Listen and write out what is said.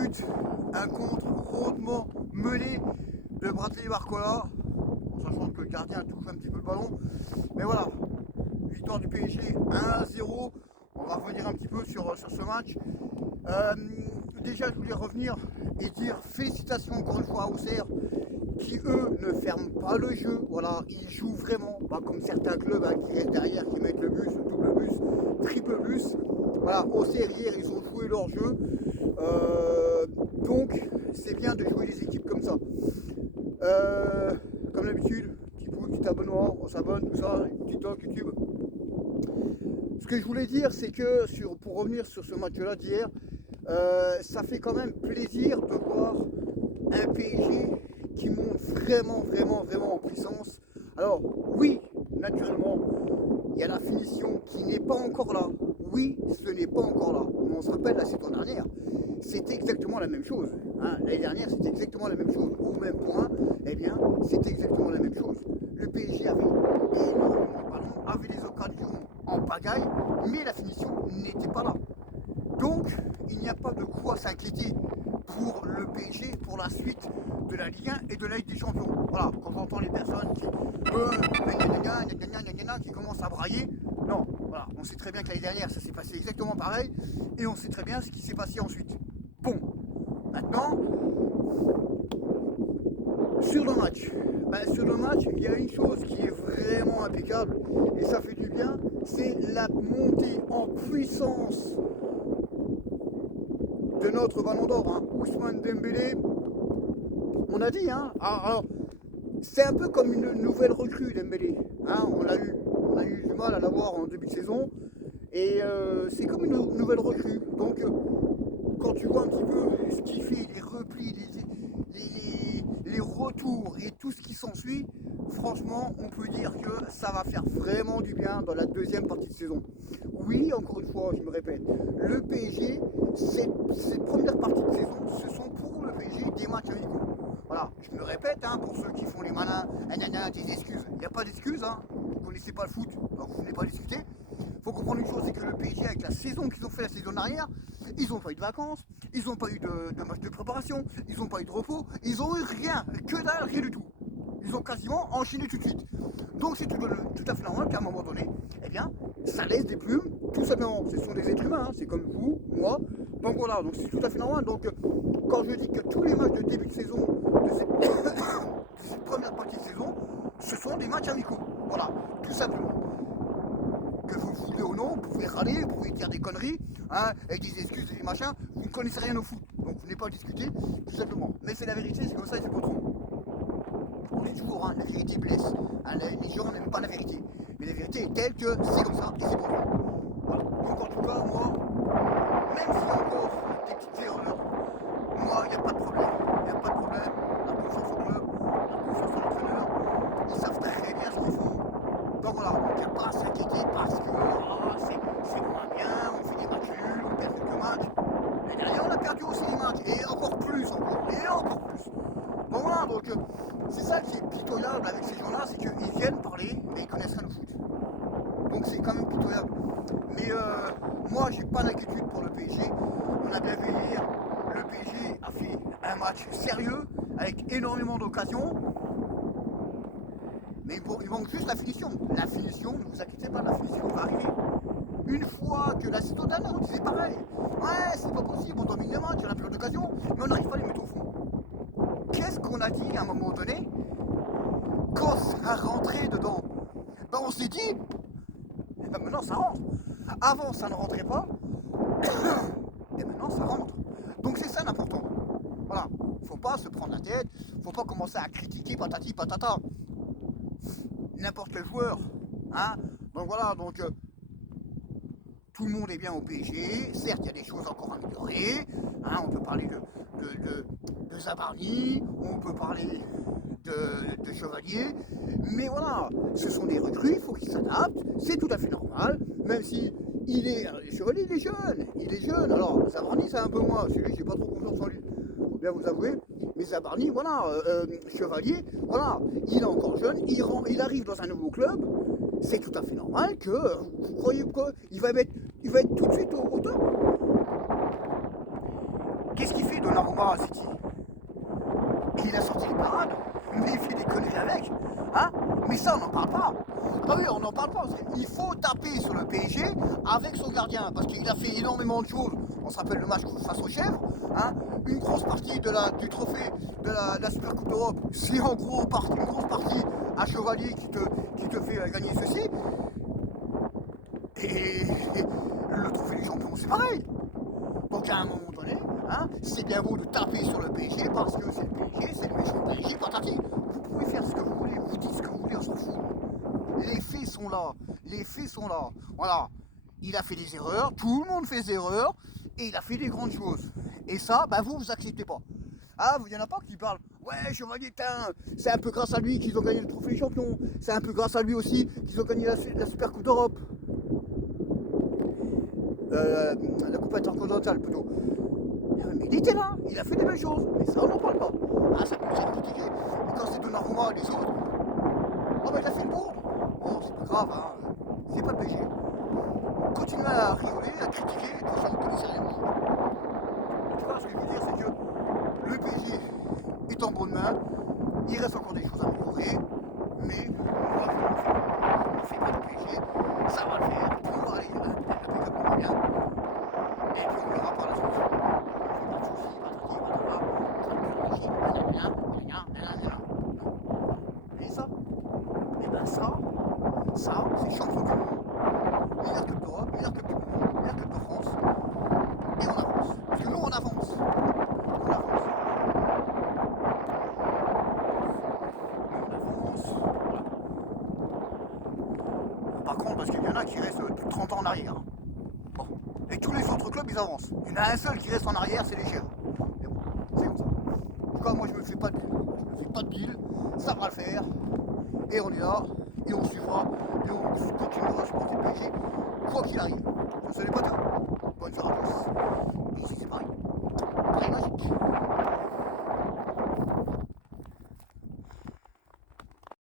but, un contre rondement mené de Bradley Barcola, en sachant que le gardien touche un petit peu le ballon. Mais voilà, victoire du PSG 1-0. On va revenir un petit peu sur ce match. Déjà, je voulais revenir et dire félicitations encore une fois à Auxerre qui eux ne ferment pas le jeu. Voilà, ils jouent vraiment, comme certains clubs qui restent derrière, qui mettent le bus, le double bus, triple bus. Voilà, Auxerre hier, ils ont joué leur jeu. Donc, c'est bien de jouer des équipes comme ça. Comme d'habitude, petit pouce, petit abonnement, on s'abonne, tout ça, TikTok, YouTube. Ce que je voulais dire, c'est que pour revenir sur ce match-là d'hier, ça fait quand même plaisir de voir un PSG qui monte vraiment en puissance. Alors oui, naturellement, il y a la finition qui n'est pas encore là. Oui, ce n'est pas encore là. Mais on se rappelle la saison dernière, c'était exactement la même chose. L'année dernière, c'était exactement la même chose. Au même point, eh bien, c'était exactement la même chose. Le PSG avait énormément de ballons, avait des occasions en pagaille, mais la finition n'était pas là. Donc, il n'y a pas de quoi s'inquiéter pour le PSG, pour la suite de la Ligue 1 et de la Ligue des Champions. Voilà, quand j'entends les personnes qui commencent à brailler, non, voilà, on sait très bien que l'année dernière, ça s'est passé exactement pareil, et on sait très bien ce qui s'est passé ensuite. Bon, maintenant, sur le match, il y a une chose qui est vraiment impeccable, et ça fait du bien, c'est la montée en puissance de notre ballon d'or, Ousmane Dembélé. On a dit, alors c'est un peu comme une nouvelle recrue Dembélé. On a eu du mal à l'avoir en début de saison, et c'est comme une nouvelle recrue. Donc quand tu vois un petit peu ce qu'il fait, les replis, les retours et tout ce qui s'ensuit, franchement, on peut dire que ça va faire vraiment du bien dans la deuxième partie de saison. Oui, encore une fois, je me répète, le PSG, ces premières parties de saison, ce sont pour le PSG des matchs amicaux. Voilà, je me répète, pour ceux qui font les malins, des excuses. Il n'y a pas d'excuses, vous ne connaissez pas le foot, donc vous ne venez pas discuter. Il faut comprendre une chose, c'est que le PSG, avec la saison qu'ils ont fait la saison dernière, ils n'ont pas eu de vacances, ils n'ont pas eu de match de préparation, ils n'ont pas eu de repos, ils n'ont eu rien, que dalle, rien du tout. Ils ont quasiment enchaîné tout de suite. Donc c'est tout à fait normal qu'à un moment donné, eh bien, ça laisse des plumes, tout simplement. Ce sont des êtres humains, c'est comme vous, moi. Donc voilà, donc c'est tout à fait normal. Donc quand je dis que tous les matchs de début de saison, de cette première partie de saison, ce sont des matchs amicaux. Voilà, tout simplement. Que vous voulez ou non, vous pouvez râler, vous pouvez dire des conneries, avec des excuses et des machins, vous ne connaissez rien au foot. Donc vous n'avez pas à discuter, tout simplement. Mais c'est la vérité, c'est comme ça et c'est pas trop. On dit toujours, la vérité blesse. Les gens n'aiment pas la vérité. Mais la vérité est telle que c'est comme ça et c'est pour vous. Voilà. Donc en tout cas, moi, même s'il y a encore des petites erreurs, moi, il n'y a pas de problème. Il n'y a pas de problème. La confiance au club, la confiance à l'entraîneur, ils savent très bien ce qu'ils font. Donc voilà, donc il n'y a pas à s'inquiéter parce que c'est moins bien, on fait des matchs nuls, on perd quelques matchs. Et derrière, on a perdu aussi des matchs, et encore plus. Bon voilà, donc c'est ça qui est pitoyable avec ces gens-là, c'est qu'ils viennent parler, mais ils connaissent rien au foot. Donc c'est quand même pitoyable. Mais moi, j'ai pas d'inquiétude pour le PSG. On a bien vu hier, le PSG a fait un match sérieux, avec énormément d'occasions. Mais il manque juste la finition. La finition, ne vous inquiétez pas, la finition va arriver. Une fois que la saison dernière, on disait pareil. Ouais, c'est pas possible, on domine le match, on a plus d'occasion, mais on n'arrive pas à les mettre au fond. Qu'est-ce qu'on a dit à un moment donné quand ça rentrait dedans? On s'est dit, maintenant ça rentre. Avant ça ne rentrait pas, et maintenant ça rentre. Donc c'est ça l'important. Voilà, faut pas se prendre la tête, faut pas commencer à critiquer patati patata n'importe quel joueur. Donc voilà, donc tout le monde est bien au PSG. Certes, il y a des choses encore à améliorer. On peut parler de Zabarni, on peut parler de Chevalier. Mais voilà, ce sont des recrues, il faut qu'ils s'adaptent. C'est tout à fait normal, même si Chevalier, il est jeune. Alors, Zabarni, c'est un peu moins. Celui, j'ai pas trop confiance en lui. Faut bien vous avouer. Mais Zabarni, voilà, Chevalier, voilà, il est encore jeune, il arrive dans un nouveau club. C'est tout à fait normal que vous croyez qu'il va être tout de suite au top. Qu'est-ce qu'il fait de Donnarumma à City. Et il a sorti les parades, mais il fait des conneries avec. Hein, mais ça, on n'en parle pas. Ah oui, on n'en parle pas. Il faut taper sur le PSG avec son gardien, parce qu'il a fait énormément de choses. On se rappelle le match face aux Chèvres. Hein, une grosse partie du trophée de la Super Coupe d'Europe, c'est en gros une grosse partie à Chevalier qui te fait gagner ceci. Et le trophée du champion, c'est pareil. Donc à un moment donné, hein, c'est bien beau de taper sur le PSG parce que c'est le PSG, c'est le méchant PSG, patati. Vous pouvez faire ce que vous voulez, vous dites ce que vous voulez, on s'en fout. Les faits sont là, les faits sont là. Voilà, il a fait des erreurs, tout le monde fait des erreurs, et il a fait des grandes choses. Et ça, bah vous acceptez pas. Ah, il y en a pas qui parlent. Ouais, Chevalier Tain, c'est un peu grâce à lui qu'ils ont gagné le trophée des champions. C'est un peu grâce à lui aussi qu'ils ont gagné la Super Coupe d'Europe. La Coupe intercontinentale plutôt. Mais il était là, il a fait des belles choses, mais ça on n'en parle pas. Ah, ça peut être critiqué, mais quand c'est Donnarumma et les autres, oh bah il a fait le bourg. Oh, c'est pas grave, hein. C'est pas le péché. Continuez à rigoler, à critiquer, quand ça vous connaissez rien. Tu vois, ce que je veux dire, c'est que le PSG est en bonne main, il reste encore des choses à améliorer, mais moi, on ne fait pas le PSG, ça va le faire, pour aller impeccablement bien, et puis on verra par la suite. Et ça, et ben ça, c'est champion du monde, meilleur club d'Europe, meilleur club du monde, meilleur club de France, et on avance. Parce que nous on avance. On avance. Voilà. Par contre, parce qu'il y en a qui restent plus de 30 ans en arrière. Bon. Et tous les autres clubs ils avancent. Il y en a un seul qui reste en arrière, c'est les Chèvres. Mais bon, c'est comme ça. En tout cas, moi je me fais pas de deal, ça va le faire, et on est là, et on suivra, et on continuera à supporter le PSG, quoi qu'il arrive. Je ne savais pas